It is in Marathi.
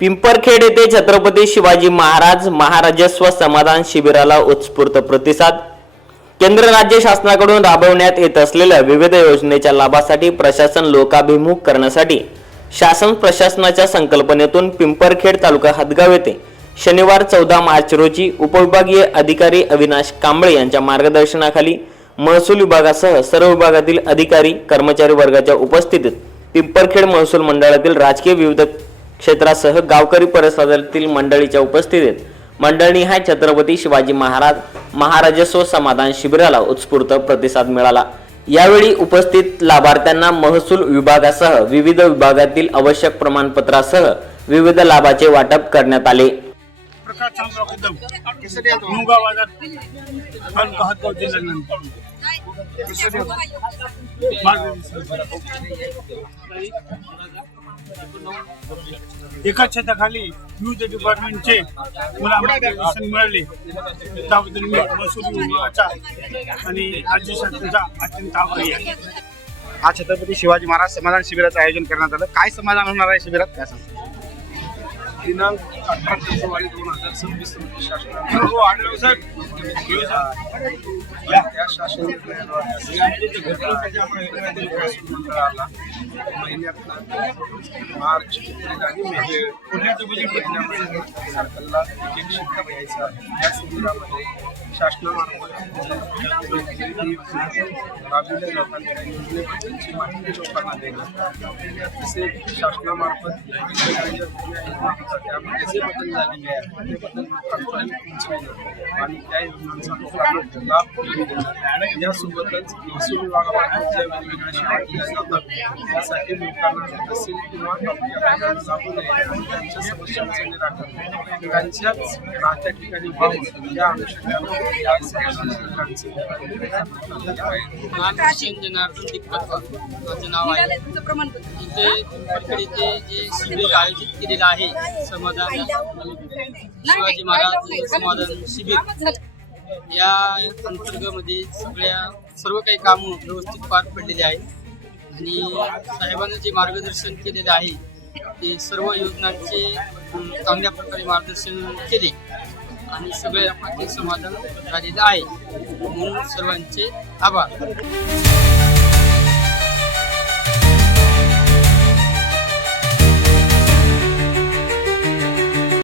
पिंपरखेड येथे छत्रपती शिवाजी महाराज महाराजस्व समाधान शिबिराला उत्स्फूर्त प्रतिसाद। केंद्र राज्य शासनाकडून राबवण्यात येत असलेल्या विविध योजनेच्या लाभासाठी प्रशासन लोकाभिमुख करण्यासाठी शासन प्रशासनाच्या संकल्पनेतून पिंपरखेड तालुका हदगाव येथे शनिवार 14 मार्च रोजी उपविभागीय अधिकारी अविनाश कांबळे यांच्या मार्गदर्शनाखाली महसूल विभागासह सर्व विभागातील अधिकारी कर्मचारी वर्गाच्या उपस्थितीत पिंपरखेड महसूल मंडळातील राजकीय विविध क्षेत्रासह गावकरी परिसरातील मंडळीच्या उपस्थितीत मंडळनिहाय छत्रपती शिवाजी महाराज महाराजस्व समाधान शिबिराला उत्स्फूर्त प्रतिसाद मिळाला। यावेळी उपस्थित लाभार्थ्यांना महसूल विभागासह विविध विभागातील आवश्यक प्रमाणपत्रासह विविध लाभाचे वाटप करण्यात आले। एका छताखाली विविध डिपार्टमेंटचे मला मार्गदर्शन मिळाले, त्याबद्दल मी महसूल विभागाचा आणि राज्य शासनाचा अत्यंत आभारी आहे। हा छत्रपती शिवाजी महाराज समाधान शिबिराचं आयोजन करण्यात आलं। काय समाधान होणार आहे शिबिरात, काय सांगता? दिनांक 18 फेब्रुवारी 2026 रोजी शासनाने या शासन मंडळाला महिन्यातला मार्च एप्रिल आणि मे महिन्यामध्ये सरकारला एक शिक्का द्यायचा आहे। या शिबिरामध्ये शासनामार्फत राबविल्या जाणाऱ्या योजनेबद्दलची माहिती लोकांना देण्यात, तसेच शासनामार्फत त्यामध्ये जे बदल झालेले आहेत ते बदल लोकांपर्यंत पोहोचवणं आणि त्या योजनांचा लाभ देणं, यासोबतच महसूल विभागामार्फत ज्या वेगवेगळ्या सेवा दिल्या जातात त्यासाठी लोकांना तहसील किंवा जाऊ नये आणि त्यांच्या समस्यांचं निराकरण त्यांच्याच राहत्या ठिकाणी व्हावं या अनुषंगाने या समाजाचे माझं नाव आहे। इथे पिंपरखेड इथे जे शिबिर आयोजित केलेलं आहे समाधान शिवाजी महाराज समाधान शिबिर, या अंतर्गतमध्ये सर्व काही कामं व्यवस्थित पार पडलेली आहेत आणि साहेबांनी जे मार्गदर्शन केलेलं आहे ते सर्व योजनांचे चांगल्या प्रकारे मार्गदर्शन केले आणि सगळ्या समाधान झालेलं आहे, म्हणून सर्वांचे आभार।